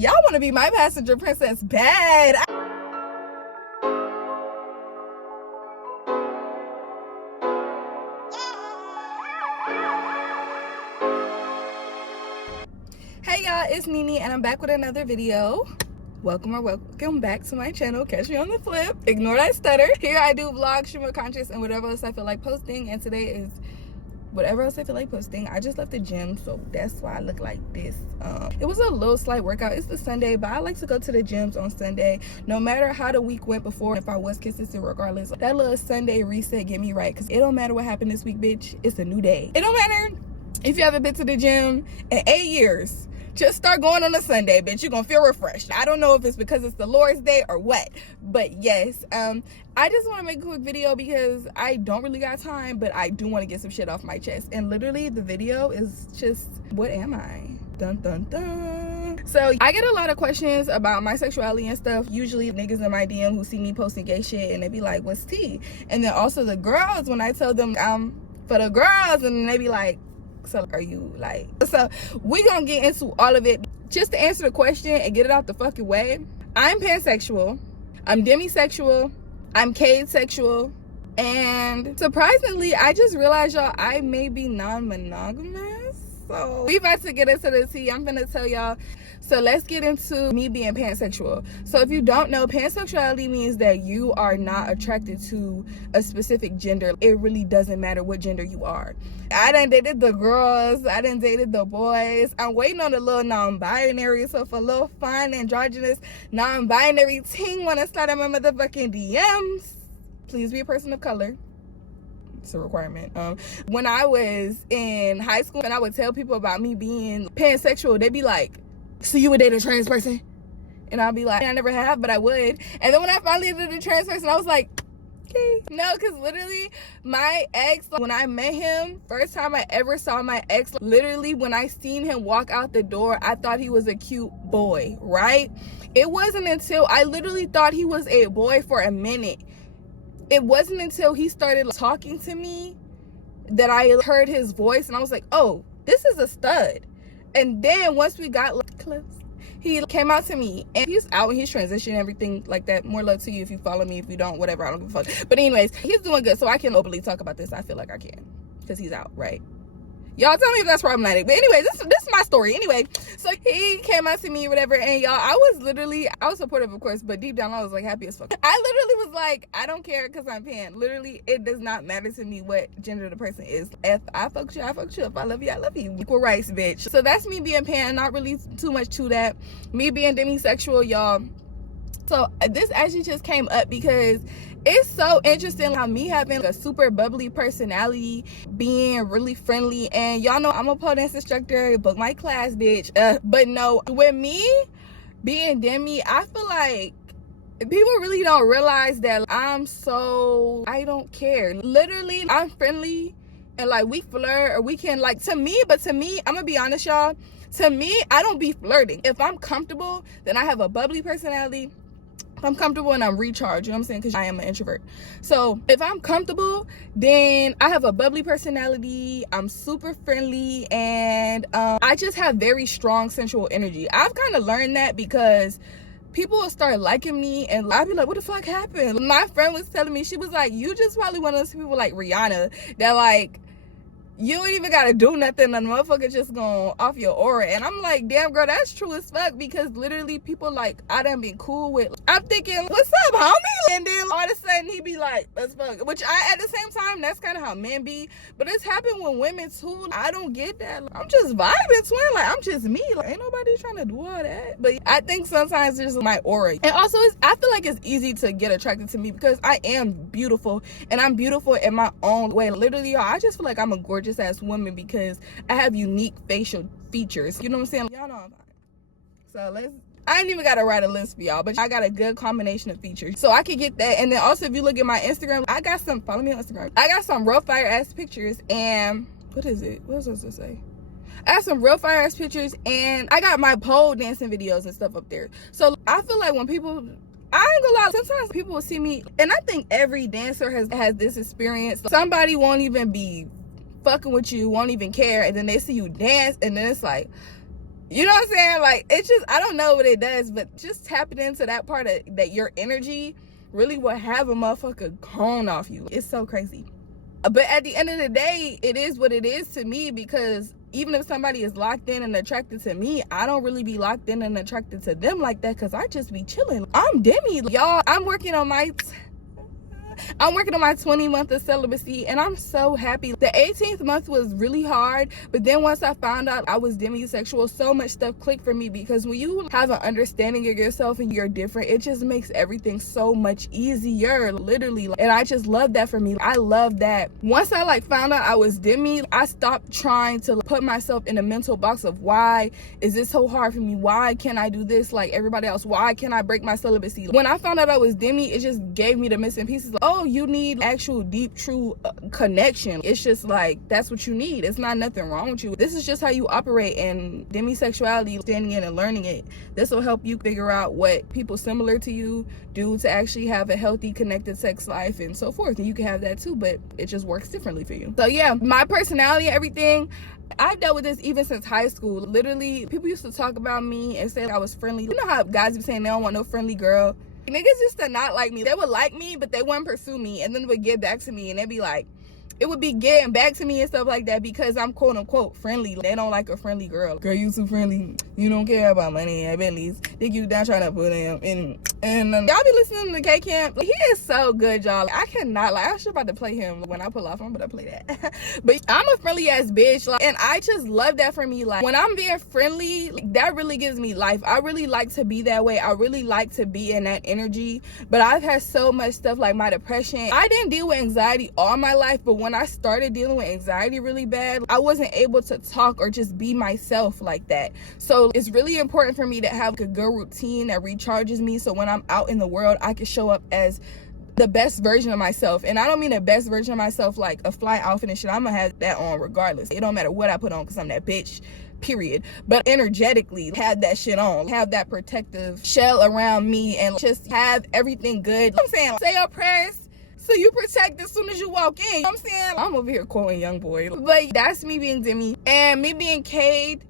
Y'all want to be my passenger princess bad. Hey y'all, it's Nene and I'm back with another video. Welcome back to my channel. Catch me on the flip. Ignore that stutter. Here I do vlogs, stream of conscious, and whatever else I feel like posting. And today is whatever else I feel like posting. I just left the gym, so that's why I look like this. It was a little slight workout. It's the Sunday, but I like to go to the gyms on Sunday. No matter how the week went before, if I was consistent regardless, that little Sunday reset get me right. Because it don't matter what happened this week, bitch. It's a new day. It don't matter if you haven't been to the gym in 8 years. Just start going on a Sunday, bitch. You're gonna feel refreshed. I don't know if it's because it's the Lord's Day or what, but yes. I just want to make a quick video because I don't really got time, but I do want to get some shit off my chest. And literally, the video is just, what am I? Dun dun dun. So I get a lot of questions about my sexuality and stuff. Usually niggas in my DM who see me posting gay shit and they be like, what's tea? And then also the girls, when I tell them I'm for the girls, and they be like, so are you like? So we gonna get into all of it. Just to answer the question and get it out the fucking way, I'm pansexual, I'm demisexual, I'm cadsexual, and surprisingly I just realized, y'all, I may be non-monogamous. So we about to get into the tea. I'm gonna tell y'all. So let's get into me being pansexual. So if you don't know, pansexuality means that you are not attracted to a specific gender. It really doesn't matter what gender you are. I done dated the girls, I done dated the boys. I'm waiting on the little non-binary. So if a little fun, androgynous, non-binary teen wanna start on my motherfucking DMs, please be a person of color. It's a requirement. When I was in high school and I would tell people about me being pansexual, they'd be like, so you would date a trans person? And I'll be like, I never have, but I would. And then when I finally did a trans person, I was like, okay. No, because literally my ex, when I met him, first time I ever saw my ex, literally when I seen him walk out the door, I thought he was a cute boy, right? It wasn't until I literally thought he was a boy for a minute. It wasn't until he started talking to me that I heard his voice and I was like, oh, this is a stud. And then once we got close, he came out to me and he's out and he's transitioning, everything like that. More love to you if you follow me. If you don't, whatever, I don't give a fuck. But anyways, he's doing good, so I can openly talk about this. I feel like I can because he's out, right? Y'all tell me if that's problematic. But anyways, this is my story. Anyway, so he came out to me, whatever, and y'all, I was supportive, of course, but deep down I was like happy as fuck. I literally was like, I don't care because I'm pan. Literally, it does not matter to me what gender the person is. If I fuck with you, I fuck with you. If I love you, I love you. Equal rights, bitch. So that's me being pan. Not really too much to that. Me being demisexual, y'all. So this actually just came up because it's so interesting how me having a super bubbly personality, being really friendly, and y'all know I'm a pole dance instructor, book my class, bitch. But no, with me being demi, I feel like people really don't realize that I don't care. Literally, I'm friendly and like we flirt or we can like to me, I'm gonna be honest, y'all. To me, I don't be flirting. If I'm comfortable, then I have a bubbly personality. I'm comfortable and I'm recharged, you know what I'm saying, because I am an introvert. So if I'm comfortable, then I have a bubbly personality, I'm super friendly, and I just have very strong sensual energy. I've kind of learned that because people will start liking me and I'll be like, what the fuck happened? My friend was telling me, she was like, you just probably one of those people like Rihanna that like, you don't even gotta do nothing and the motherfucker just going off your aura. And I'm like, damn girl, that's true as fuck, because literally people like I done been cool with, I'm thinking, what's up, homie? And then all of a sudden he be like, let's fuck. Which I, at the same time, that's kind of how men be, but it's happened with women too. I don't get that. I'm just vibing, twin. Like I'm just me. Like ain't nobody trying to do all that. But I think sometimes it's just my aura. And also I feel like it's easy to get attracted to me because I am beautiful and I'm beautiful in my own way. Literally, y'all, I just feel like I'm a gorgeous ass woman because I have unique facial features. You know what I'm saying? Y'all know I'm fine. So I ain't even gotta write a list for y'all, but I got a good combination of features. So I can get that. And then also if you look at my Instagram, I got some, follow me on Instagram. I got some real fire ass pictures and what is it? What was I supposed to say? I got some real fire ass pictures and I got my pole dancing videos and stuff up there. So I feel like when people, I ain't gonna lie, sometimes people will see me, and I think every dancer has this experience. Somebody won't even be fucking with you, won't even care, and then they see you dance and then it's like, You know what I'm saying? Like, it's just, I don't know what it does, but just tapping into that part of that, your energy really will have a motherfucker gone off you. It's so crazy. But at the end of the day, it is what it is to me, because even if somebody is locked in and attracted to me, I don't really be locked in and attracted to them like that, because I just be chilling. I'm Demi, y'all. I'm working on my 20 month of celibacy, and I'm so happy. The 18th month was really hard, but then once I found out I was demisexual, so much stuff clicked for me, because when you have an understanding of yourself and you're different, it just makes everything so much easier, literally. And I just love that for me. I love that once I like found out I was demi, I stopped trying to put myself in a mental box of why is this so hard for me, why can't I do this like everybody else, why can't I break my celibacy. When I found out I was demi, it just gave me the missing pieces. Oh, you need actual deep true connection. It's just like, that's what you need. It's not nothing wrong with you. This is just how you operate. And demisexuality, standing in and learning it, this will help you figure out what people similar to you do to actually have a healthy connected sex life and so forth. And you can have that too, but it just works differently for you. So yeah, my personality, everything, I've dealt with this even since high school. Literally, people used to talk about me and say I was friendly. You know how guys be saying they don't want no friendly girl? Niggas used to not like me. They would like me, but they wouldn't pursue me, and then they would get back to me, and they'd be like, it would be getting back to me and stuff like that, because I'm quote unquote friendly. They don't like a friendly girl. Girl, you too friendly. You don't care about money at Bentley's. Think you down trying to put him in. And y'all be listening to K Camp. He is so good, y'all. I cannot lie. I should about to play him when I pull off. I'm about to play that. But I'm a friendly ass bitch, like, and I just love that for me. Like, when I'm being friendly, like, that really gives me life. I really like to be that way. I really like to be in that energy. But I've had so much stuff like my depression. I didn't deal with anxiety all my life, but when I started dealing with anxiety really bad, I wasn't able to talk or just be myself like that. So it's really important for me to have a good routine that recharges me, so when I'm out in the world, I can show up as the best version of myself. And I don't mean the best version of myself like a fly outfit and shit. I'm gonna have that on regardless. It don't matter what I put on, because I'm that bitch, period. But energetically, have that shit on, have that protective shell around me, and just have everything good. I'm saying, say your prayers so you protect as soon as you walk in. You know what I'm saying? I'm over here quoting Young Boy. But that's me being Demi. And me being Cade,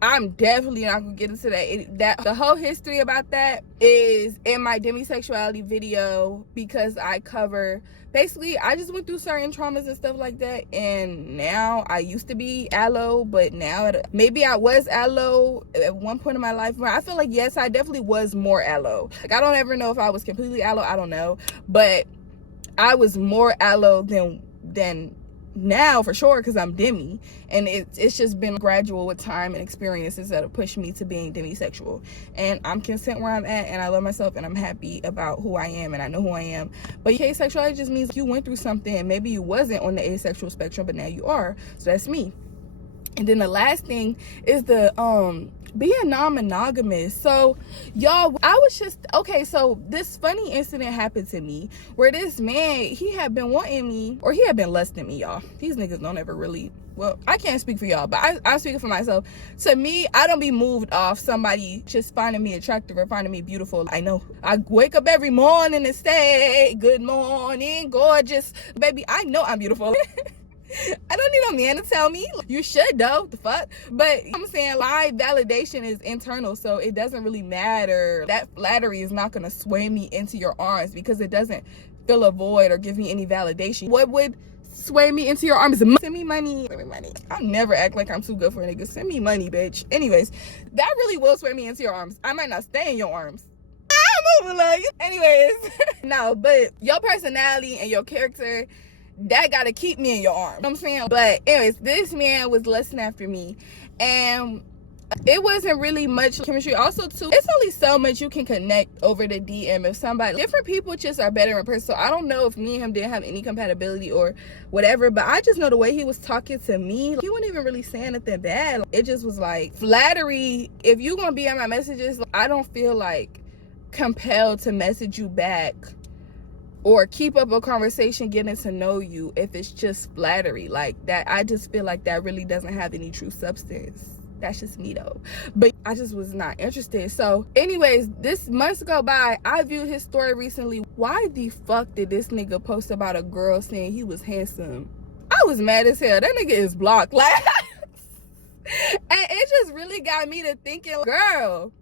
I'm definitely not gonna get into that. The whole history about that is in my demisexuality video, because I cover, basically, I just went through certain traumas and stuff like that, and now I used to be allo, but now maybe I was allo at one point in my life, where I feel like, yes, I definitely was more allo. Like, I don't ever know if I was completely allo, I don't know, but I was more allo than now for sure, because I'm demi, and it's just been gradual with time and experiences that have pushed me to being demisexual, and I'm content where I'm at, and I love myself, and I'm happy about who I am, and I know who I am. But asexuality just means you went through something, and maybe you wasn't on the asexual spectrum, but now you are. So that's me. And then the last thing is the being non-monogamous. So y'all, I was just, okay, so this funny incident happened to me where this man, he had been wanting me, or he had been lusting me, y'all. These niggas don't ever really, well, I can't speak for y'all, but I'm speaking for myself. To me, I don't be moved off somebody just finding me attractive or finding me beautiful. I know I wake up every morning and say, good morning, gorgeous. Baby, I know I'm beautiful. I don't need no man to tell me. You should though, the fuck. But I'm saying, my validation is internal, so it doesn't really matter. That flattery is not gonna sway me into your arms, because it doesn't fill a void or give me any validation. What would sway me into your arms? Send me money. Send me money. I'll never act like I'm too good for a nigga. Send me money, bitch. Anyways, that really will sway me into your arms. I might not stay in your arms. I'm moving like, anyways. No, but your personality and your character, that gotta keep me in your arms. You know what I'm saying? But anyways, this man was lusting after me, and it wasn't really much chemistry. Also too, it's only so much you can connect over the DM. If somebody, different people just are better in person. So I don't know if me and him didn't have any compatibility or whatever, but I just know the way he was talking to me, he wasn't even really saying anything bad. It just was like flattery. If you gonna be on my messages, I don't feel like compelled to message you back or keep up a conversation getting to know you if it's just flattery like that. I just feel like that really doesn't have any true substance. That's just me though. But I just was not interested. So anyways, this months go by, I viewed his story recently. Why the fuck did this nigga post about a girl saying he was handsome? I was mad as hell. That nigga is blocked. Like, And it just really got me to thinking, girl,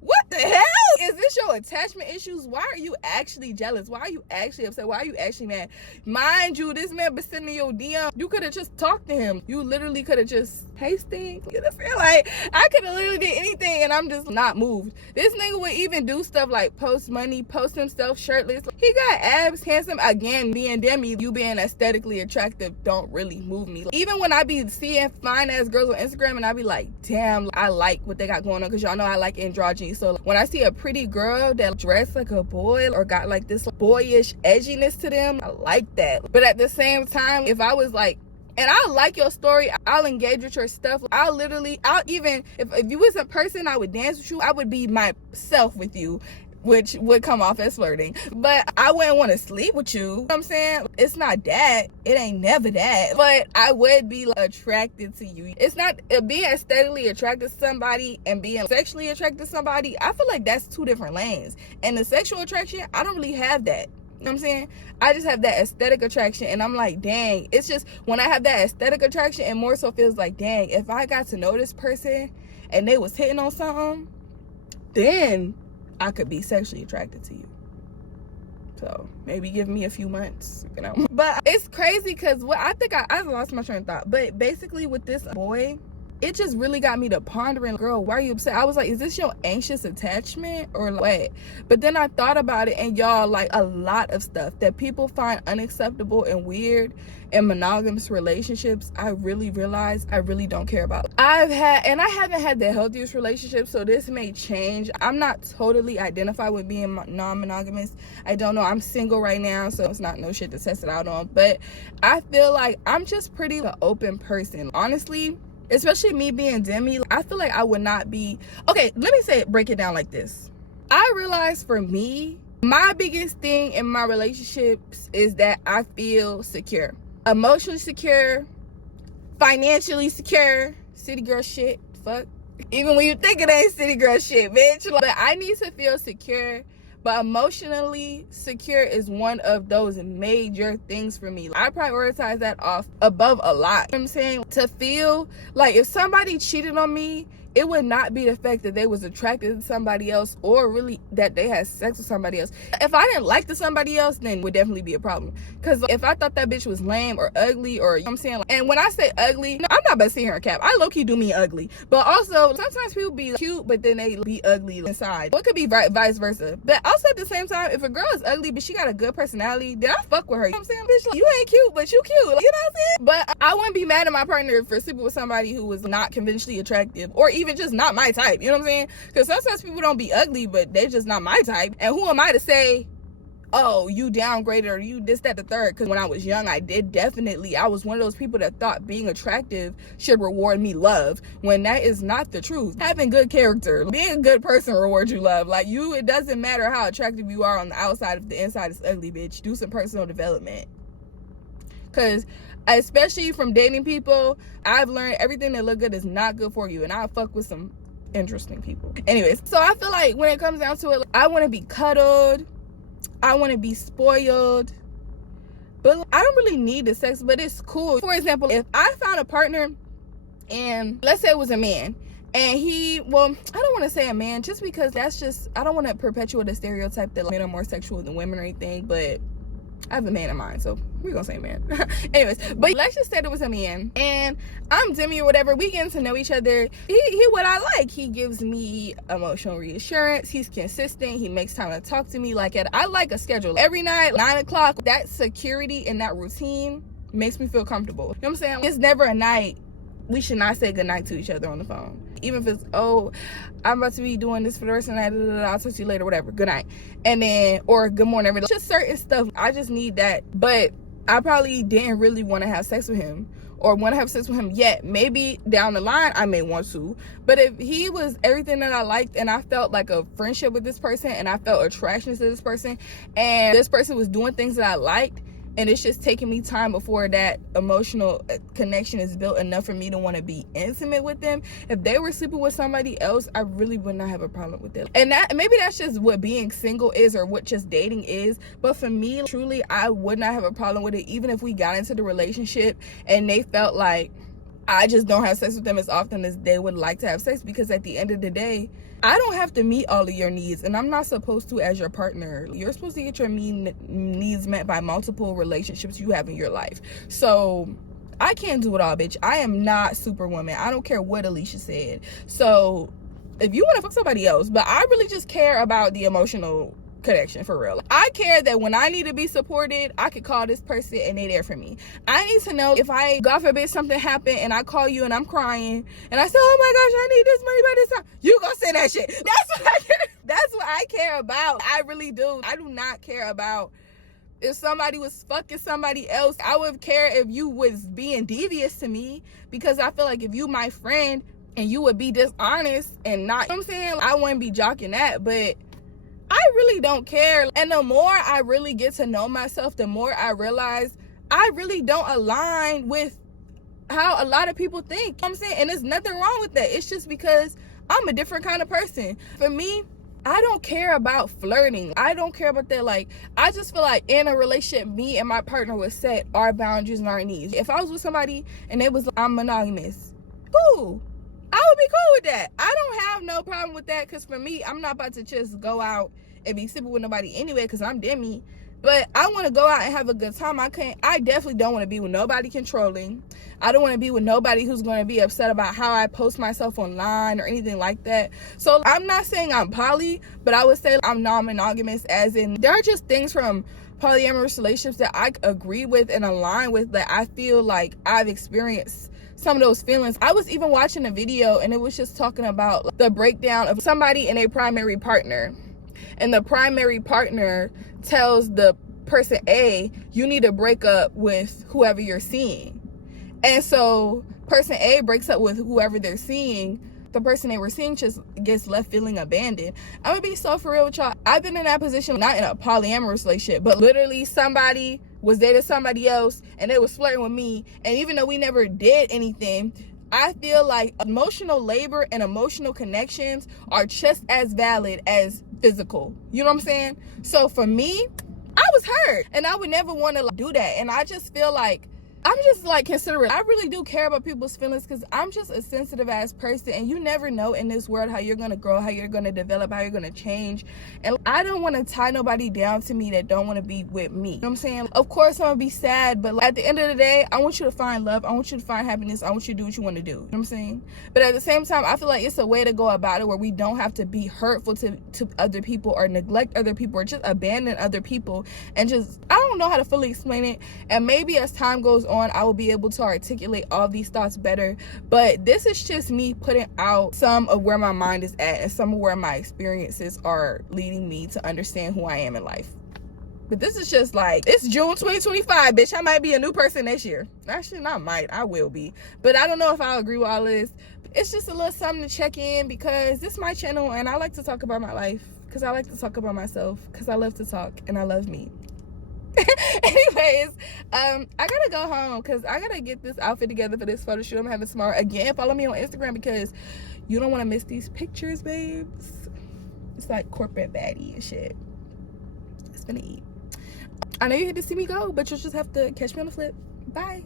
what the hell? Is this your attachment issues? Why are you actually jealous? Why are you actually upset? Why are you actually mad? Mind you, this man been sitting in your DM. You could have just talked to him. You literally could have just pasting. You know what I'm saying? Like, I could have literally did anything and I'm just not moved. This nigga would even do stuff like post money, post himself shirtless. He got abs, handsome. Again, being Demi, you being aesthetically attractive don't really move me. Even when I be seeing fine ass girls on Instagram and I be like, damn, I like what they got going on, because y'all know I like androgyny. So when I see a pretty girl that dressed like a boy or got like this boyish edginess to them, I like that. But at the same time, if I was like, and I like your story, I'll engage with your stuff. I'll even, if you was a person, I would dance with you. I would be myself with you, which would come off as flirting. But I wouldn't want to sleep with you. You know what I'm saying? It's not that. It ain't never that. But I would be like, attracted to you. It's not being aesthetically attracted to somebody and being sexually attracted to somebody. I feel like that's two different lanes. And the sexual attraction, I don't really have that. You know what I'm saying? I just have that aesthetic attraction, and I'm like, dang. It's just when I have that aesthetic attraction, it more so feels like, dang, if I got to know this person and they was hitting on something, then I could be sexually attracted to you. So maybe give me a few months, you know. But it's crazy because what I think I lost my train of thought. But basically with this boy, it just really got me to pondering, girl, why are you upset? I was like, is this your anxious attachment or what? But then I thought about it, and y'all, like, a lot of stuff that people find unacceptable and weird in monogamous relationships, I really realized I really don't care about. I haven't had the healthiest relationship, so this may change. I'm not totally identified with being non-monogamous. I don't know. I'm single right now, so it's not no shit to test it out on. But I feel like I'm just pretty an open person. Honestly, especially me being Demi, I feel like I would not be, okay, let me break it down like this. I realized for me, my biggest thing in my relationships is that I feel secure. Emotionally secure, financially secure, city girl shit, fuck. Even when you think it ain't city girl shit, bitch. But I need to feel secure. But emotionally secure is one of those major things for me. I prioritize that off above a lot. You know what I'm saying? To feel like if somebody cheated on me, it would not be the fact that they was attracted to somebody else or really that they had sex with somebody else. If I didn't like somebody else, then it would definitely be a problem. Because if I thought that bitch was lame or ugly, or, you know what I'm saying? And when I say ugly, no, I'm not about to sit here and cap. I low-key do mean ugly. But also, sometimes people be cute, but then they be ugly inside. Well, it could be vice versa. But also at the same time, if a girl is ugly, but she got a good personality, then I fuck with her. You know what I'm saying? Bitch, like, you ain't cute, but you cute. Like, you know what I'm saying? But I wouldn't be mad at my partner for sleeping with somebody who was not conventionally attractive, or even just not my type. You know what I'm saying? Because sometimes people don't be ugly, but they're just not my type. And who am I to say, oh, you downgraded or you this, that, the third? Because when I was young, I was one of those people that thought being attractive should reward me love, when that is not the truth. Having good character, being a good person rewards you love. Like, it doesn't matter how attractive you are on the outside if the inside is ugly, bitch. Do some personal development. Because especially from dating people, I've learned everything that look good is not good for you, and I fuck with some interesting people. Anyways, so I feel like when it comes down to it, I want to be cuddled, I want to be spoiled, but I don't really need the sex, but it's cool. For example, if I found a partner, and let's say it was a man, and I don't want to say a man, just because I don't want to perpetuate a stereotype that men are more sexual than women or anything, but I have a man in mind, so we're gonna say man. Anyways, but let's just say there was a man, and I'm Demi or whatever. We getting to know each other. He what I like. He gives me emotional reassurance. He's consistent. He makes time to talk to me. I like a schedule. Every night, 9 o'clock, that security and that routine makes me feel comfortable. You know what I'm saying? It's never a night we should not say goodnight to each other on the phone. Even if it's, oh, I'm about to be doing this for the rest of the night, I'll talk to you later, whatever, good night. And then, or good morning, every day. Just certain stuff, I just need that. But I probably didn't really want to have sex with him, or want to have sex with him yet. Maybe down the line, I may want to. But if he was everything that I liked, and I felt like a friendship with this person, and I felt attraction to this person, and this person was doing things that I liked, and it's just taking me time before that emotional connection is built enough for me to want to be intimate with them. If they were sleeping with somebody else, I really would not have a problem with it. And maybe that's just what being single is, or what just dating is. But for me, truly, I would not have a problem with it, even if we got into the relationship and they felt like, I just don't have sex with them as often as they would like to have sex, because at the end of the day, I don't have to meet all of your needs, and I'm not supposed to as your partner. You're supposed to get your needs met by multiple relationships you have in your life. So I can't do it all, bitch. I am not Superwoman. I don't care what Alicia said. So if you want to fuck somebody else, but I really just care about the emotional connection, for real. I care that when I need to be supported, I could call this person and they there for me. I need to know if God forbid something happened and I call you and I'm crying and I say, oh my gosh, I need this money by this time, you gonna send that shit. That's what I care. That's what I care about. I really do. I do not care about if somebody was fucking somebody else. I would care if you was being devious to me, because I feel like if you my friend and you would be dishonest and not, you know what I'm saying, I wouldn't be jocking that. But I really don't care. And the more I really get to know myself, the more I realize I really don't align with how a lot of people think. You know what I'm saying? And there's nothing wrong with that. It's just because I'm a different kind of person. For me, I don't care about flirting. I don't care about that. Like, I just feel like in a relationship, me and my partner would set our boundaries and our needs. If I was with somebody and they was like, I'm monogamous, cool. I would be cool with that. I don't have no problem with that, because for me, I'm not about to just go out and be sipping with nobody anyway, because I'm Demi. But I want to go out and have a good time. I definitely don't want to be with nobody controlling. I don't want to be with nobody who's going to be upset about how I post myself online or anything like that. So I'm not saying I'm poly, but I would say I'm non-monogamous, as in there are just things from polyamorous relationships that I agree with and align with, that I feel like I've experienced some of those feelings. I was even watching a video and it was just talking about the breakdown of somebody and a primary partner. And the primary partner tells the person A, you need to break up with whoever you're seeing. And so person A breaks up with whoever they're seeing. The person they were seeing just gets left feeling abandoned. I'm gonna be so for real with y'all. I've been in that position, not in a polyamorous relationship, but literally somebody was dating somebody else and they was flirting with me, and even though we never did anything, I feel like emotional labor and emotional connections are just as valid as physical. You know what I'm saying? So for me, I was hurt and I would never want to do that. And I just feel like I'm just like considerate. I really do care about people's feelings, because I'm just a sensitive ass person, and you never know in this world how you're gonna grow, how you're gonna develop, how you're gonna change. And I don't want to tie nobody down to me that don't want to be with me. You know what I'm saying? Of course I'm gonna be sad, but at the end of the day, I want you to find love, I want you to find happiness, I want you to do what you want to do. You know what I'm saying? But at the same time, I feel like it's a way to go about it where we don't have to be hurtful to other people or neglect other people or just abandon other people. And just, I don't know how to fully explain it, and maybe as time goes on I will be able to articulate all these thoughts better. But this is just me putting out some of where my mind is at and some of where my experiences are leading me to understand who I am in life. But this is just like, it's June 2025, bitch. I might be a new person this year. Actually, not might, I will be. But I don't know if I'll agree with all this. It's just a little something to check in, because this is my channel and I like to talk about my life, because I like to talk about myself, because I love to talk and I love me. Anyways, I gotta go home because I gotta get this outfit together for this photo shoot I'm having tomorrow. Again, follow me on Instagram because you don't want to miss these pictures, babes. It's like corporate baddie and shit. It's gonna eat. I know you had to see me go, but you'll just have to catch me on the flip. Bye.